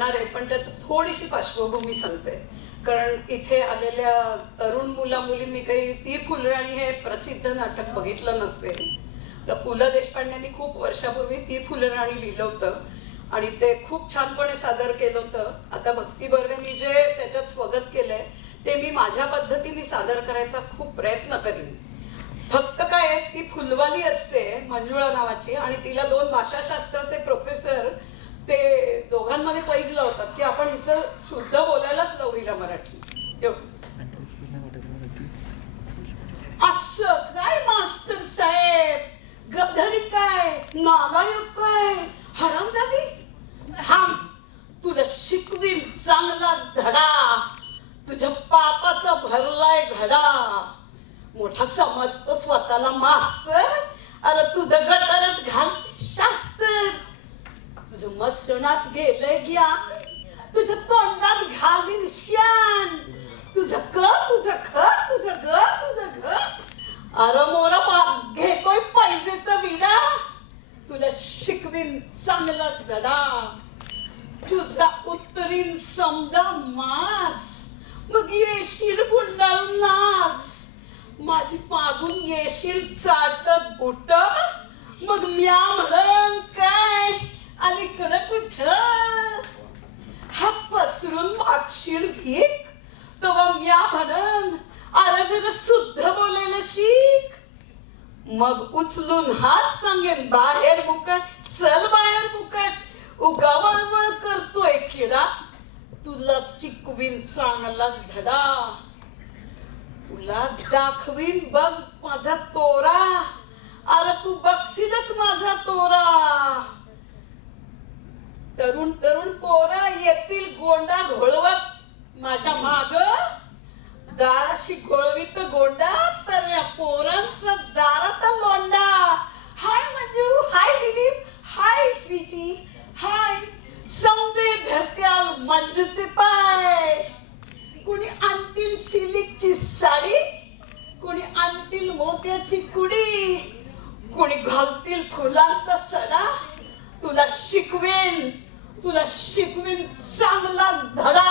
म्हणणार आहे, पण त्याचं थोडीशी पार्श्वभूमी सांगते. कारण इथे आलेल्या तरुण मुला मुलींनी काही ती फुलराणी हे प्रसिद्ध नाटक बघितलं नसेल, तर पु ल देशपांडेंनी खूप वर्षापूर्वी ती फुलराणी लिहिलं होतं आणि ते खूप छानपणे सादर केलं होतं. आता भक्ती बर्वेंनी जे त्याच्यात स्वगत केलंय ते मी माझ्या पद्धतीने सादर करायचा खूप प्रयत्न करीन. फक्त काय, ती फुलवाली असते मंजुळा नावाची, आणि तिला 2 भाषाशास्त्राचे प्रोफेसर ते दोघांमध्ये पैज लावतात की आपण हिचं शुद्ध बोलायलाच लावू हिला मराठी. असं काय मास्तर साहेब, गधडी काय, नालायक काय, हरामजादी? थांब, तुला शिकवील चांगलाच धडा, तुझ्या पापाचा भरलाय घडा. मोठा समजतो स्वतःला मास्तर, अरे तुझं गटारात घालते शास्त्र. तुझं मसणात गेलंय ज्ञान, तुझ्या तोंडात घालीन शान. तुझं ग तुझं ख तुझं ग तुझं घ, अरे मोरा घेतोय पैजेचा विडा. तुला शिकवीन चांगलाच धडा, तुझा उत्तरीन समजा माज, मग येशील गुंडाळून नाच. माझी मागून येशील चाटत बुट, मग म्या म्हणन काय आणि कडे कुठं. हात पसरून मागशील भीक, तेव्हा म्या म्हणन अरे जरा शुद्ध बोलायला शिक. मग उचलून हात सांगेन बाहेर मुकट, चल बाहेर मुकट. उगा वळवळ करतोय किडा, तुला शिकवीन चांगलाच धडा. तुला दाखवीन बघ माझा तोरा, अरे तू बघशीलच माझा तोरा. तरुण तरुण पोरा येतील गोंडा घोळवत माझ्या माग, दाराशी घोळवीत गोंडा, तर या पोरांचा दारात लोंडा. हाय मंजू, हाय दिलीप, हाय स्वीटी, हाय. समजे धरत्याल मंजूचे पाय, कोणी आणतील सिल्कची साडी, कोणी आणतील मोत्याची कुडी, कोणी घालतील फुलांचा सडा. तुला शिकवेन चांगला धडा.